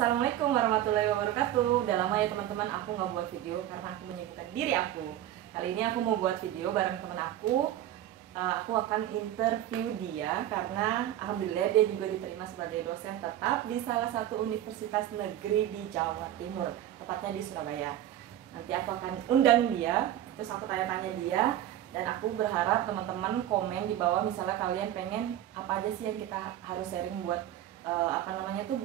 Assalamualaikum warahmatullahi wabarakatuh. Udah lama ya teman-teman aku nggak buat video karena aku menyibukkan diri aku. Kali ini aku mau buat video bareng teman aku. Aku akan interview dia karena alhamdulillah dia juga diterima sebagai dosen tetap di salah satu universitas negeri di Jawa Timur, tepatnya di Surabaya. Nanti aku akan undang dia, terus aku tanya-tanya dia, dan aku berharap teman-teman komen di bawah misalnya kalian pengen apa aja sih yang kita harus sharing buat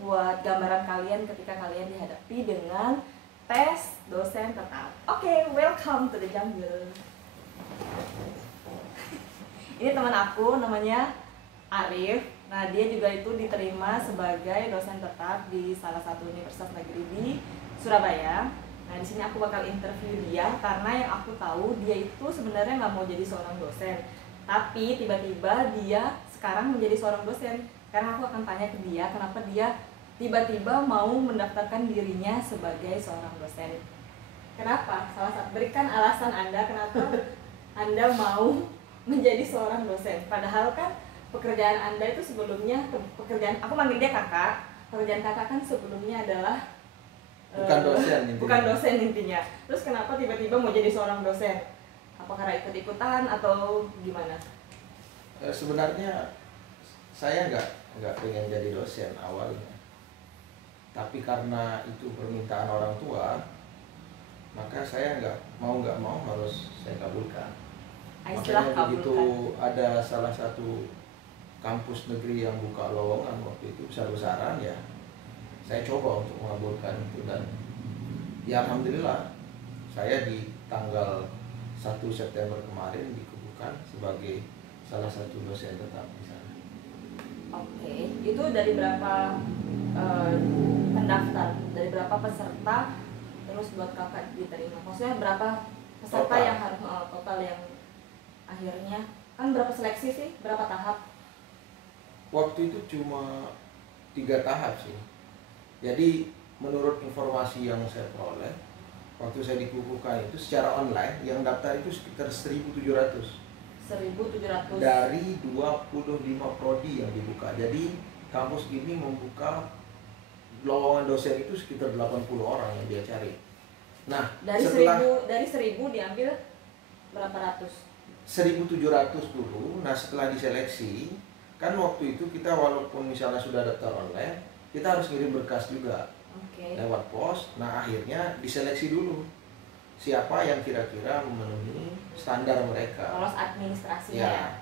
buat gambaran kalian ketika kalian dihadapi dengan tes dosen tetap. Oke, welcome to the jungle. Ini teman aku namanya Arif. Nah, dia juga itu diterima sebagai dosen tetap di salah satu universitas negeri di Surabaya. Nah, di sini aku bakal interview dia karena yang aku tahu dia itu sebenarnya nggak mau jadi seorang dosen, tapi tiba-tiba dia sekarang menjadi seorang dosen. Karena aku akan tanya ke dia kenapa dia tiba-tiba mau mendaftarkan dirinya sebagai seorang dosen. Kenapa? Berikan alasan Anda kenapa Anda mau menjadi seorang dosen. Padahal kan pekerjaan Anda itu sebelumnya, aku manggil dia kakak. Pekerjaan kakak kan sebelumnya adalah bukan dosen intinya. Bukan dosen intinya. Terus kenapa tiba-tiba mau jadi seorang dosen? Apa karena ikut-ikutan atau gimana? Sebenarnya saya nggak pengen jadi dosen awalnya, tapi karena itu permintaan orang tua, maka saya nggak mau harus saya kabulkan. Makanya begitu ada salah satu kampus negeri yang buka lowongan waktu itu besar-besaran, ya saya coba untuk mengabulkan itu, dan ya alhamdulillah saya di tanggal 1 September kemarin dikukuhkan sebagai salah satu dosen tetap di sana. Oke, itu dari berapa pendaftar, dari berapa peserta terus buat kakak diterima? Maksudnya berapa peserta total yang harus total yang akhirnya kan berapa seleksi sih, berapa tahap? Waktu itu cuma 3 tahap sih. Jadi menurut informasi yang saya peroleh, waktu saya dikukuhkan itu secara online yang daftar itu sekitar 1.700 dari 25 prodi yang dibuka. Jadi kampus ini membuka lowongan dosen itu sekitar 80 orang yang dia cari. Nah, dari 1000 diambil berapa ratus? 1.700 dulu. Nah, setelah diseleksi, kan waktu itu kita walaupun misalnya sudah daftar online, kita harus ngirim berkas juga lewat pos. Nah, akhirnya diseleksi dulu siapa yang kira-kira memenuhi standar mereka. Lolos administrasi ya.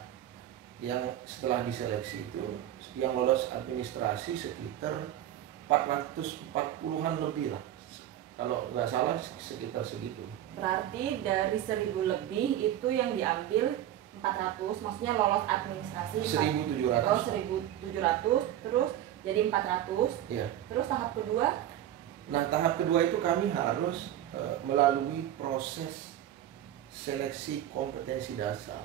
Yang setelah diseleksi itu, yang lolos administrasi sekitar 440-an lebih lah. Kalau nggak salah sekitar segitu. Berarti dari 1000 lebih itu yang diambil 400, maksudnya lolos administrasi 1.700. Oh, 1.700 terus jadi 400. Iya. Terus tahap kedua? Nah, tahap kedua itu kami harus melalui proses seleksi kompetensi dasar.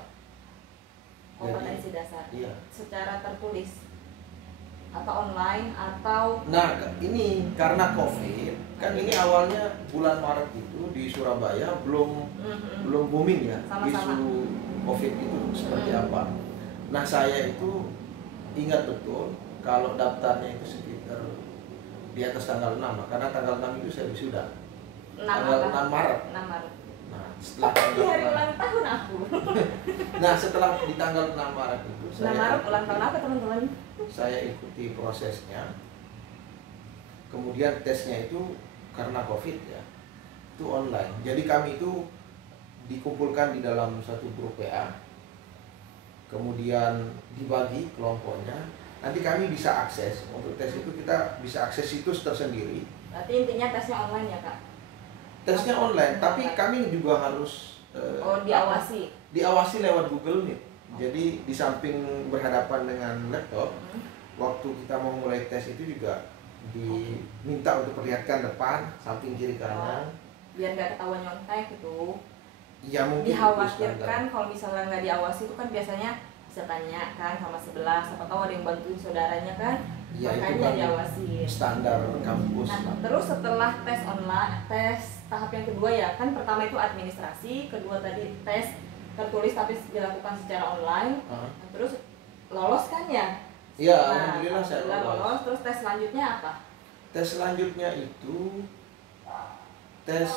Kompetensi dasar. Iya. Secara tertulis atau online atau? Nah, ini karena COVID kan, ini awalnya bulan Maret itu di Surabaya belum booming ya. Isu COVID itu seperti apa. Nah, saya itu ingat betul kalau daftarnya itu sekitar di atas tanggal 6, karena tanggal 6 itu saya wisuda. Tanggal 6 Maret. 6 Maret. Nah, setelah di hari ulang tahun aku. Nah, setelah di tanggal 6 Maret itu 6 Maret ulang tahun apa, teman-teman? Saya ikuti prosesnya. Kemudian tesnya itu karena COVID ya, itu online. Jadi kami itu dikumpulkan di dalam satu grup WA. Kemudian dibagi kelompoknya. Nanti kami bisa akses, untuk tes itu kita bisa akses situs tersendiri. Berarti intinya tesnya online ya, Kak? Tesnya online, tapi kami juga harus diawasi. Diawasi lewat Google Meet. Jadi di samping berhadapan dengan laptop, waktu kita mau mulai tes itu juga diminta untuk perlihatkan depan, samping, kiri, kanan. Biar nggak ketahuan nyontek gitu. Ya, mungkin dikhawatirkan kalau misalnya nggak diawasi itu kan biasanya bisa tanya kan sama sebelah, siapa tahu ada yang bantuin saudaranya kan. Ya, makanya itu kan diawasi. Standar kampus. Nah, terus setelah tes online, tes tahap yang kedua ya kan, pertama itu administrasi, kedua tadi tes tertulis tapi dilakukan secara online. Nah, terus lolos kan ya? Iya, Nah, alhamdulillah saya lolos. Terus tes selanjutnya apa? Tes selanjutnya itu tes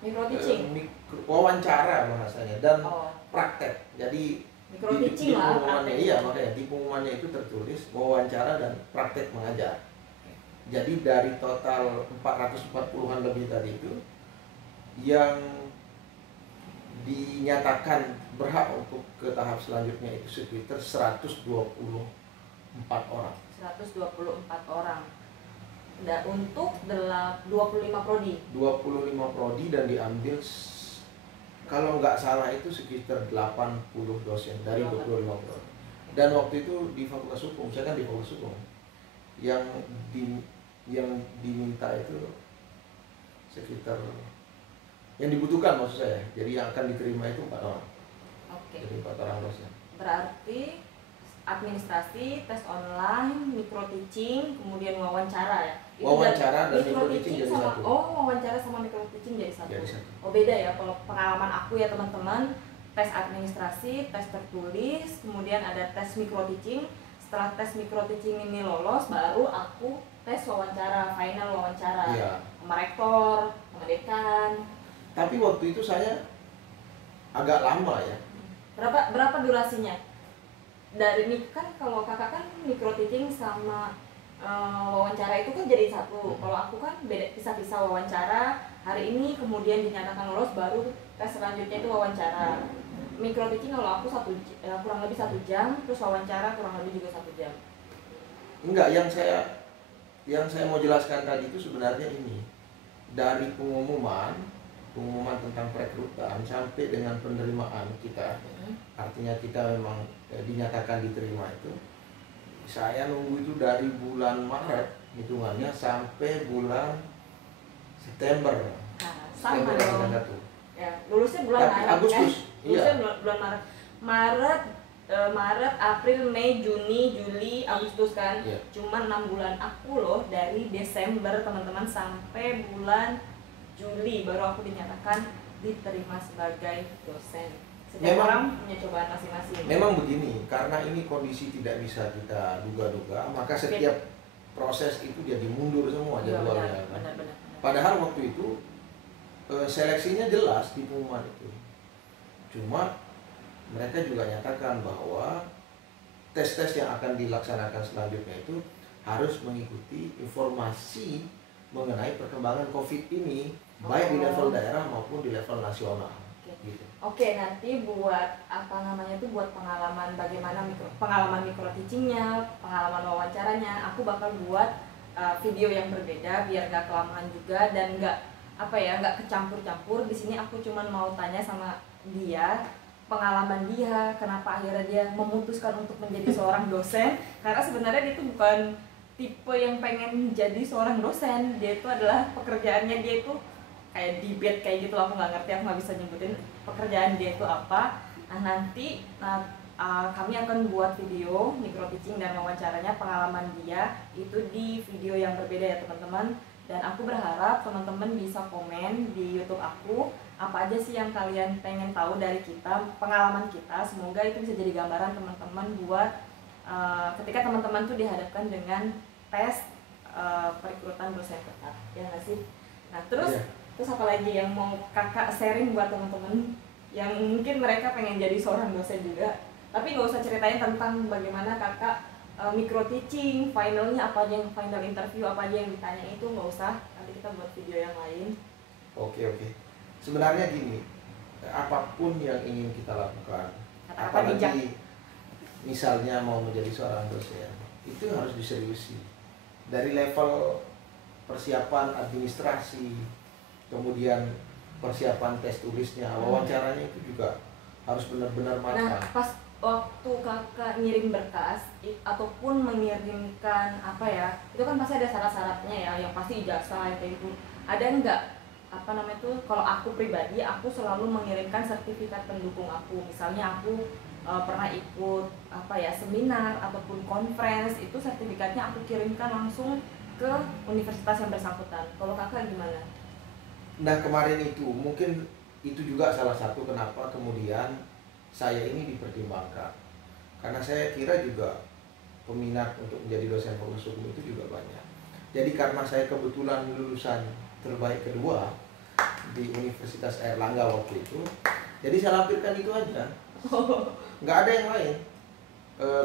Micro teaching. wawancara bahasanya dan Oh, praktek. Jadi micro teaching lah. pengumumannya, praktek. iya makanya di pengumumannya itu tertulis wawancara dan praktek mengajar. Jadi dari total 440-an lebih tadi itu, yang dinyatakan berhak untuk ke tahap selanjutnya itu sekitar 124 orang. 124 orang. Dan untuk 25 prodi. 25 prodi dan diambil kalau nggak salah itu sekitar 80 dosen dari 25 prodi. Dan waktu itu di Fakultas Hukum, saya kan di Fakultas Hukum, yang diminta itu sekitar yang dibutuhkan maksud saya. Jadi yang akan diterima itu 4 orang. Oke. Jadi 4 orang dosen. Berarti administrasi, tes online, micro teaching, kemudian wawancara ya. Itu Wawancara dan micro teaching jadi sama, satu. oh, wawancara sama micro teaching jadi satu. Jadi satu. Oh, beda ya. Kalau pengalaman aku ya teman-teman, tes administrasi, tes tertulis, kemudian ada tes micro teaching. Setelah tes micro teaching ini lolos, baru aku tes wawancara, final wawancara. Iya. Sama rektor, sama dekan. Tapi waktu itu saya agak lama ya. Berapa durasinya? Dari kan kalau kakak kan micro teaching sama wawancara itu kan jadi satu. Kalau aku kan beda, pisah-pisah wawancara. Hari ini kemudian dinyatakan lolos, baru tes selanjutnya itu wawancara. Micro teaching kalau aku kurang lebih 1 jam, terus wawancara kurang lebih juga 1 jam. Enggak, yang saya mau jelaskan tadi itu sebenarnya ini dari pengumuman tentang perekrutan sampai dengan penerimaan kita. Artinya kita memang dinyatakan diterima itu. Saya nunggu itu dari bulan Maret hitungannya sampai bulan September. Nah, sama dong. Ya, lulusnya bulan Tapi Maret Agustus. Lulusnya Iya. bulan Maret. Maret, April, Mei, Juni, Juli, Agustus kan. Iya. Cuma 6 bulan aku loh, dari Desember teman-teman sampai bulan Juli baru aku dinyatakan diterima sebagai dosen. Setiap orang punya cobaan masing-masing. Memang begini, karena ini kondisi tidak bisa kita duga-duga, maka setiap proses itu jadi mundur semua jadwalnya. Benar. Padahal waktu itu seleksinya jelas di pengumuman itu. Cuma mereka juga nyatakan bahwa tes-tes yang akan dilaksanakan selanjutnya itu harus mengikuti informasi mengenai perkembangan COVID ini, baik di level daerah maupun di level nasional. Gitu. Oke, nanti buat buat pengalaman bagaimana pengalaman micro teachingnya, pengalaman wawancaranya, aku bakal buat video yang berbeda biar nggak kelamaan juga dan nggak kecampur-campur. Di sini aku cuman mau tanya sama dia, pengalaman dia, kenapa akhirnya dia memutuskan untuk menjadi seorang dosen, karena sebenarnya dia itu bukan tipe yang pengen jadi seorang dosen. Dia itu adalah pekerjaannya, dia itu kayak debate kayak gitu, aku nggak ngerti, aku nggak bisa nyebutin pekerjaan dia itu apa. Nah nanti kami akan buat video micro teaching dan wawancaranya, pengalaman dia itu di video yang berbeda ya teman-teman. Dan aku berharap teman-teman bisa komen di YouTube aku apa aja sih yang kalian pengen tahu dari kita, pengalaman kita. Semoga itu bisa jadi gambaran teman-teman buat ketika teman-teman tuh dihadapkan dengan tes perekrutan dosen tetap, ya nggak sih? Nah terus apa lagi yang mau kakak sharing buat teman-teman yang mungkin mereka pengen jadi seorang dosen juga, tapi nggak usah ceritain tentang bagaimana kakak micro teaching, finalnya apa aja, yang final interview apa aja yang ditanya, itu nggak usah, nanti kita buat video yang lain. Oke. Sebenarnya gini, apapun yang ingin kita lakukan, apalagi misalnya mau menjadi seorang dosen, itu harus diseriusi. Dari level persiapan administrasi, kemudian persiapan tes tulisnya, wawancaranya itu juga harus benar-benar matang. Nah, pas waktu kakak ngirim berkas ataupun mengirimkan itu kan pasti ada syarat-syaratnya ya, yang pasti ijazah kayak itu. Ada enggak kalau aku pribadi, aku selalu mengirimkan sertifikat pendukung aku. Misalnya aku pernah ikut seminar ataupun conference, itu sertifikatnya aku kirimkan langsung ke universitas yang bersangkutan. Kalau kakak gimana? Nah kemarin itu mungkin itu juga salah satu kenapa kemudian saya ini dipertimbangkan, karena saya kira juga peminat untuk menjadi dosen fakultas hukum itu juga banyak. Jadi karena saya kebetulan lulusan terbaik kedua di Universitas Airlangga waktu itu, jadi saya lampirkan itu aja, nggak ada yang lain.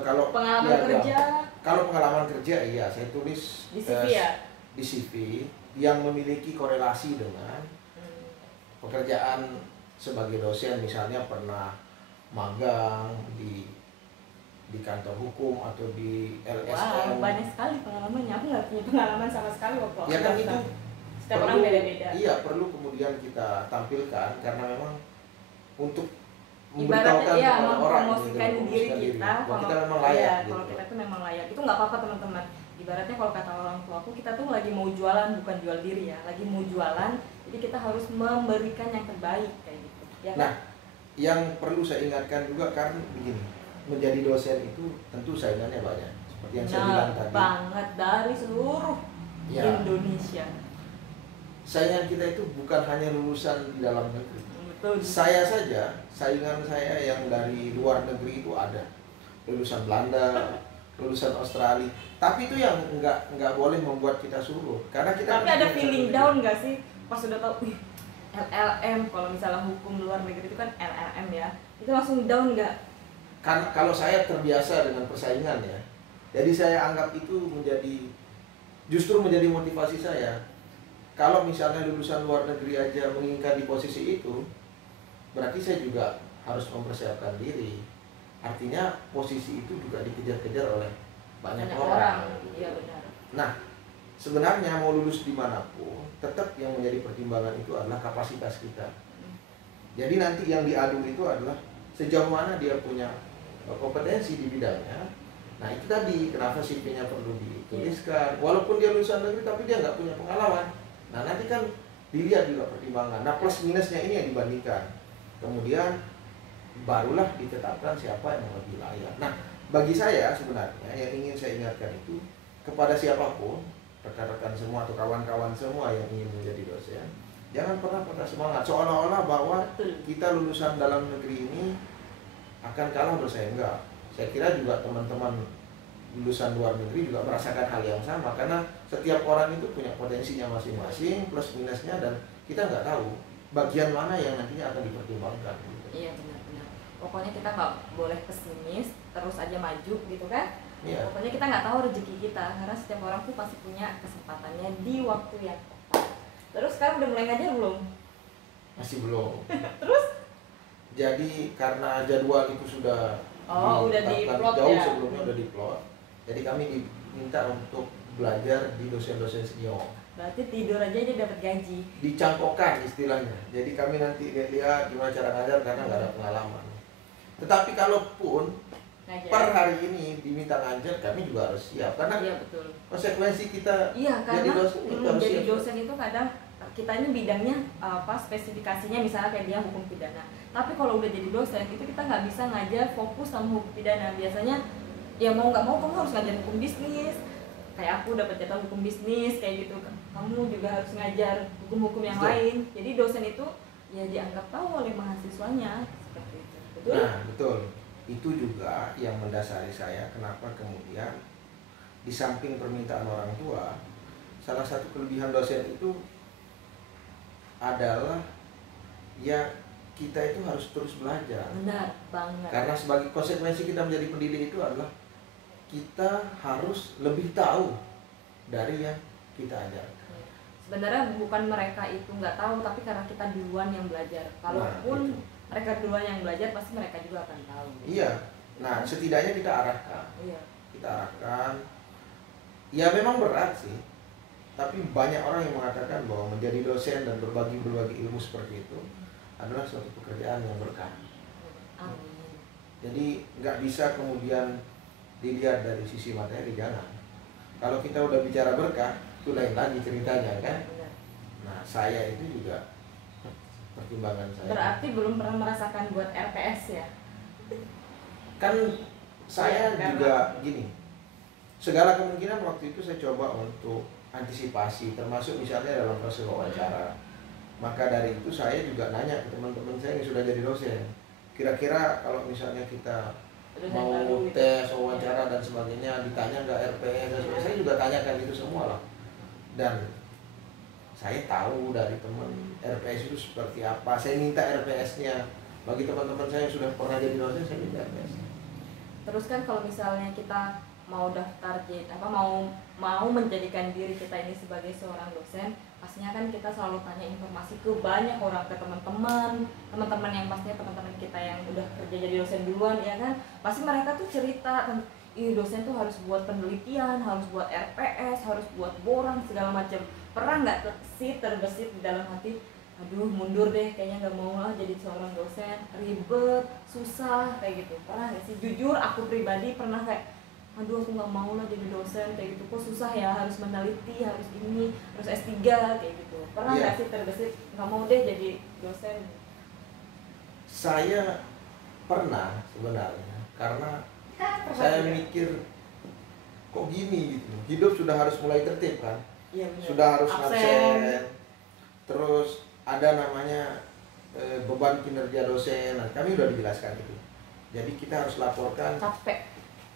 Kalau pengalaman kerja, kalau pengalaman kerja iya saya tulis di CV ya, di CV yang memiliki korelasi dengan pekerjaan sebagai dosen, misalnya pernah magang di kantor hukum atau di LSM. Wow, banyak sekali pengalamannya. Aku nggak punya pengalaman sama sekali waktu Ya kan itu setiap orang beda-beda. Iya, perlu kemudian kita tampilkan karena memang untuk ibaratnya ya kepada orang mempromosikan gitu, diri kita kalau kita memang iya, layak gitu. kalau kita tuh memang layak. Itu nggak apa-apa teman-teman. Ibaratnya kalau kata orang tua aku, kita tuh lagi mau jualan, bukan jual diri ya. Lagi mau jualan, jadi kita harus memberikan yang terbaik kayak gitu. Ya kan? Nah, yang perlu saya ingatkan juga kan begini, menjadi dosen itu tentu saingannya banyak. Seperti yang saya bilang tadi. Banget dari seluruh ya, Indonesia. Saingan kita itu bukan hanya lulusan di dalam negeri. Betul. Saya saja, saingan saya yang dari luar negeri itu ada lulusan Belanda, lulusan Australia. Tapi itu yang nggak boleh membuat kita surut, karena kita. Tapi ada feeling down nggak sih pas udah tahu, LLM, kalau misalnya hukum luar negeri itu kan LLM ya, itu langsung down nggak? Kan kalau saya terbiasa dengan persaingan ya, jadi saya anggap itu justru menjadi motivasi saya. Kalau misalnya lulusan luar negeri aja menginginkan di posisi itu, berarti saya juga harus mempersiapkan diri. Artinya posisi itu juga dikejar-kejar oleh banyak orang. Iya benar. Nah, sebenarnya mau lulus dimanapun, tetap yang menjadi pertimbangan itu adalah kapasitas kita. Jadi nanti yang diadu itu adalah sejauh mana dia punya kompetensi di bidangnya. Nah itu tadi kenapa CV-nya perlu dituliskan. Walaupun dia lulusan negeri tapi dia nggak punya pengalaman. Nah nanti kan dilihat juga pertimbangan. Nah plus minusnya ini yang dibandingkan. Kemudian barulah ditetapkan siapa yang lebih layak. Nah bagi saya sebenarnya yang ingin saya ingatkan itu kepada siapapun, rekan-rekan semua atau kawan-kawan semua yang ingin menjadi dosen, jangan pernah patah semangat seolah-olah bahwa kita lulusan dalam negeri ini akan kalah dosen. Enggak. Saya kira juga teman-teman lulusan luar negeri juga merasakan hal yang sama, karena setiap orang itu punya potensinya masing-masing, plus minusnya, dan kita nggak tahu bagian mana yang nantinya akan dipertimbangkan. Iya benar-benar. Pokoknya kita nggak boleh pesimis, terus aja maju gitu kan. Iya. Pokoknya kita nggak tahu rezeki kita, karena setiap orang tuh pasti punya kesempatannya di waktu yang tepat. Terus sekarang udah mulai ngajar belum? Masih belum. Terus? Jadi karena jadwal itu sudah udah diplot jauh ya? Sebelumnya udah diplot. Jadi kami diminta untuk belajar di dosen-dosen senior. Berarti tidur aja dapat gaji. Dicangkokkan istilahnya. Jadi kami nanti lihat gimana cara ngajar karena nggak ada pengalaman. Tetapi kalaupun ngajar per hari ini diminta ngajar, kami juga harus siap karena iya, betul. Konsekuensi kita jadi dosen, jadi dosen itu kadang kita ini bidangnya spesifikasinya misalnya kayak dia hukum pidana. Tapi kalau udah jadi dosen itu kita nggak bisa ngajar fokus sama hukum pidana. Biasanya ya mau nggak mau kamu harus ngajar hukum bisnis. Kayak aku dapat jatah hukum bisnis kayak gitu. Kamu juga harus ngajar hukum-hukum yang lain. Jadi dosen itu ya dianggap tahu oleh mahasiswanya seperti itu. Betul? Nah, betul. Itu juga yang mendasari saya kenapa kemudian di samping permintaan orang tua, salah satu kelebihan dosen itu adalah ya kita itu harus terus belajar. Benar banget. Karena sebagai konsekuensi kita menjadi pendidik itu adalah kita harus lebih tahu dari yang kita ajarkan. Sebenarnya bukan mereka itu nggak tahu, tapi karena kita duluan yang belajar. Kalaupun mereka duluan yang belajar, pasti mereka juga akan tahu. Iya. Nah, setidaknya kita arahkan. Iya. Kita arahkan. Ya memang berat sih. Tapi banyak orang yang mengatakan bahwa menjadi dosen dan berbagi ilmu seperti itu adalah suatu pekerjaan yang berkah. Amin. Jadi nggak bisa kemudian dilihat dari sisi materi, jangan. Kalau kita udah bicara berkah, itu lain lagi ceritanya kan. Benar. Nah saya itu juga pertimbangan saya. Berarti belum pernah merasakan buat RPS ya? Kan saya juga gini, segala kemungkinan waktu itu saya coba untuk antisipasi, termasuk misalnya dalam proses wawancara. Maka dari itu saya juga nanya ke teman-teman saya yang sudah jadi dosen, kira-kira kalau misalnya kita mau tes wawancara dan sebagainya, ditanya nggak RPS, saya juga tanyakan itu semua lah. Dan saya tahu dari teman RPS itu seperti apa. Saya minta RPS-nya. Bagi teman-teman saya yang sudah pernah jadi dosen, saya minta RPS-nya. Terus kan kalau misalnya kita mau daftar mau menjadikan diri kita ini sebagai seorang dosen, pastinya kan kita selalu tanya informasi ke banyak orang, ke teman-teman yang pastinya teman-teman kita yang udah kerja jadi dosen duluan, ya kan, pasti mereka tuh cerita dosen tuh harus buat penelitian, harus buat RPS, harus buat borang segala macam. Pernah nggak sih terbesit di dalam hati, aduh mundur deh, kayaknya nggak mau lah jadi seorang dosen, ribet, susah kayak gitu? Pernah nggak sih? Jujur aku pribadi pernah kayak, aduh aku nggak mau lah jadi dosen kayak gitu, kok susah ya, harus meneliti, harus ini, harus S3 kayak gitu. Pernah nggak sih terbesit nggak mau deh jadi dosen? Saya pernah sebenarnya, karena saya mikir kok gini gitu. Hidup sudah harus mulai tertib kan. Iya, sudah harus absen. Terus ada namanya beban kinerja dosen. Nah, kami udah dijelaskan itu. Jadi kita harus laporkan capek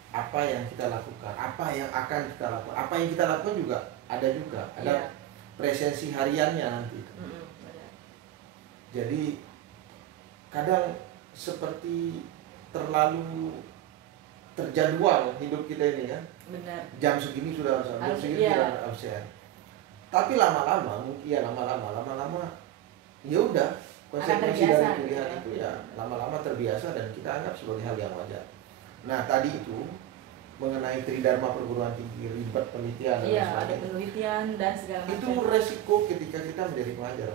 apa yang kita lakukan, apa yang akan kita lakukan, apa yang kita lakukan juga ada presensi hariannya nanti. Jadi kadang seperti terlalu terjadwal hidup kita ini kan. Benar. Jam segini sudah harus jam segini sudah harus absen. Tapi lama-lama ya udah, konsekuensi dari pilihan itu ya lama-lama terbiasa dan kita anggap sebagai hal yang wajar. Nah tadi itu mengenai tridharma perguruan tinggi, ribet penelitian dan sebagainya. Ada penelitian dan segala macam. Itu resiko ketika kita menjadi pengajar.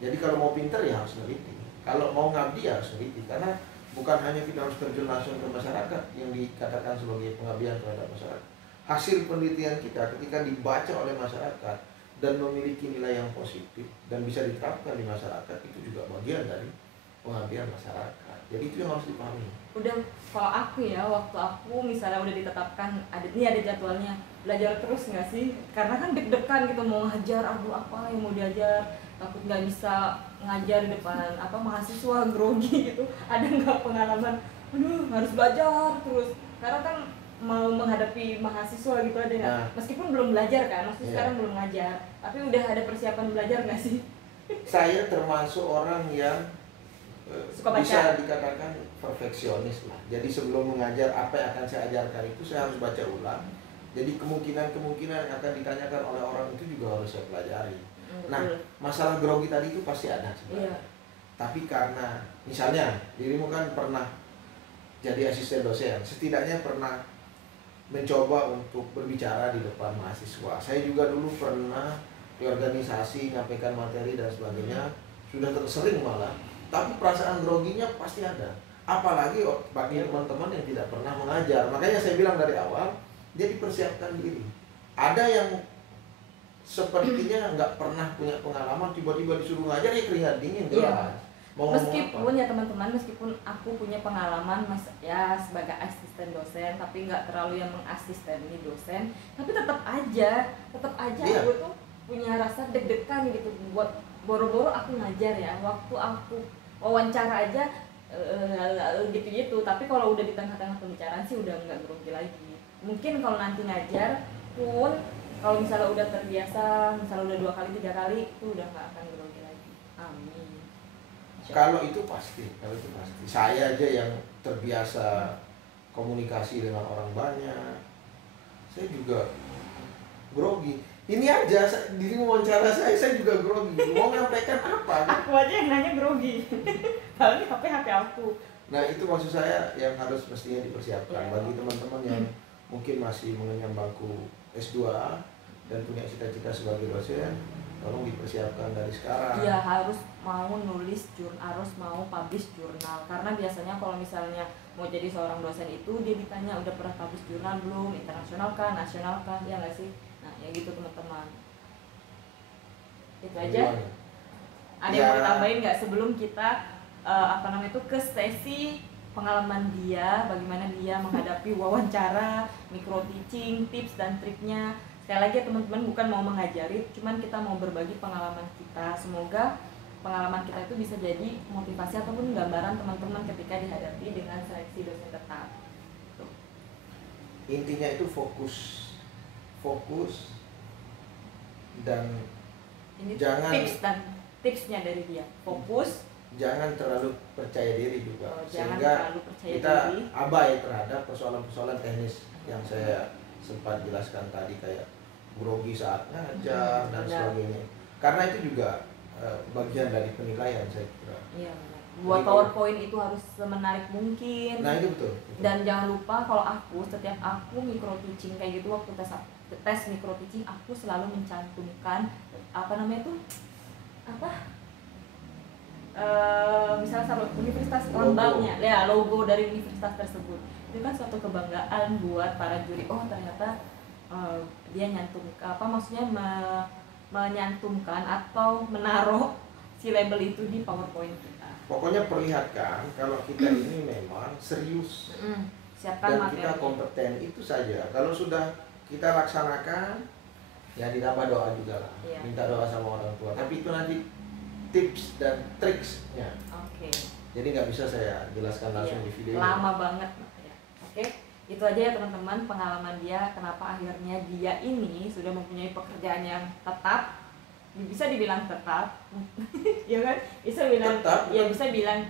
Jadi kalau mau pinter ya harus meneliti. Kalau mau ngabdi ya harus meneliti, karena bukan hanya kita harus terjun langsung ke masyarakat yang dikatakan sebagai pengabdian terhadap masyarakat. Hasil penelitian kita ketika dibaca oleh masyarakat dan memiliki nilai yang positif dan bisa diterapkan di masyarakat, itu juga bagian dari pengabdian masyarakat. Jadi itu yang harus dipahami. Udah, kalau aku ya, waktu aku misalnya udah ditetapkan ada jadwalnya, belajar terus nggak sih? Karena kan deg-degan gitu mau ngajar, aduh apa yang mau diajar, takut nggak bisa ngajar di depan mahasiswa, grogi gitu. Ada nggak pengalaman, aduh harus belajar terus, karena kan mau menghadapi mahasiswa gitu, ada nggak? Meskipun belum belajar kan, maksudnya sekarang belum ngajar, tapi udah ada persiapan belajar nggak sih? Saya termasuk orang yang bisa dikatakan perfeksionis lah. Jadi sebelum mengajar apa yang akan saya ajarkan itu saya harus baca ulang. Jadi kemungkinan yang akan ditanyakan oleh orang itu juga harus saya pelajari. Nah, masalah grogi tadi itu pasti ada sebenarnya. Tapi karena misalnya dirimu kan pernah jadi asisten dosen, setidaknya pernah mencoba untuk berbicara di depan mahasiswa. Saya juga dulu pernah di organisasi nyampaikan materi dan sebagainya, sudah sering malah. Tapi perasaan groginya pasti ada. Apalagi bagi teman-teman yang tidak pernah mengajar. Makanya saya bilang dari awal, dia dipersiapkan diri. Ada yang sepertinya nggak pernah punya pengalaman, tiba-tiba disuruh ngajar ya keringat dingin jelas. Meskipun ya teman-teman, meskipun aku punya pengalaman ya sebagai asisten dosen, tapi nggak terlalu yang mengasisteni dosen, tapi tetap aja aku tuh punya rasa deg-degan gitu buat boro-boro aku ngajar ya. Waktu aku wawancara aja gitu-gitu, tapi kalau udah di tengah-tengah pembicaraan sih udah nggak grogi lagi. Mungkin kalau nanti ngajar pun kalau misalnya udah terbiasa, misalnya udah 2 kali 3 kali, itu udah nggak akan grogi lagi. Amin. Kalau itu pasti. Saya aja yang terbiasa komunikasi dengan orang banyak, saya juga grogi. Ini aja, diri wawancara saya juga grogi. Mau nyampaikan apa? Aku aja yang nanya grogi. Paling HP aku. Nah itu maksud saya yang harus mestinya dipersiapkan. Bagi teman-teman yang mungkin masih mengenyam bangku S2 dan punya cita-cita sebagai dosen, tolong dipersiapkan dari sekarang. Iya, harus mau nulis harus mau publish jurnal. Karena biasanya kalau misalnya mau jadi seorang dosen itu dia ditanya udah pernah publish jurnal belum, internasional kah, nasional kah, ya nggak sih? Nah, ya gitu teman-teman. Itu aja. Ada yang mau ditambahin nggak sebelum kita ke sesi pengalaman dia, bagaimana dia menghadapi wawancara, micro teaching, tips dan triknya. Sekali lagi teman-teman, bukan mau mengajari, cuman kita mau berbagi pengalaman kita. Semoga pengalaman kita itu bisa jadi motivasi ataupun gambaran teman-teman ketika dihadapi dengan seleksi dosen tetap. Intinya itu fokus dan Ini jangan tipsnya dari dia. Fokus, jangan terlalu percaya diri juga, jangan sehingga terlalu percaya kita diri. abai terhadap persoalan-persoalan teknis yang saya sempat jelaskan tadi, kayak grogi saat ngajar dan sebagainya. Karena itu juga bagian dari penilaian saya kira. Iya, benar. Buat PowerPoint itu harus semenarik mungkin. Nah itu betul. Dan jangan lupa kalau setiap aku micro teaching kayak gitu, waktu tes micro teaching aku selalu mencantumkan misalnya universitas lambangnya, ya logo dari universitas tersebut. Itu kan suatu kebanggaan buat para juri. Oh ternyata dia menyantumkan atau menaruh si label itu di PowerPoint kita. Pokoknya perlihatkan kalau kita ini memang serius siapkan dan materi. kita kompeten, itu saja. Kalau sudah kita laksanakan, ya ditambah doa juga lah. Iya. Minta doa sama orang tua. Tapi itu nanti tips dan triksnya. Oke. Jadi nggak bisa saya jelaskan langsung di video. Lama banget. Ya. Oke. Itu aja ya teman-teman, pengalaman dia kenapa akhirnya dia ini sudah mempunyai pekerjaan yang tetap, bisa dibilang tetap ya kan,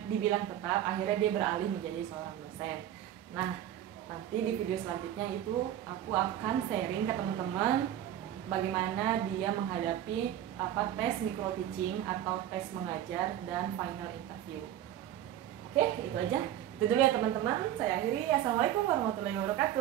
dibilang tetap, akhirnya dia beralih menjadi seorang dosen. Nah nanti di video selanjutnya itu aku akan sharing ke teman-teman bagaimana dia menghadapi tes micro teaching atau tes mengajar dan final interview. Oke, itu aja. Itu dulu ya teman-teman, saya akhiri. Assalamualaikum warahmatullahi wabarakatuh.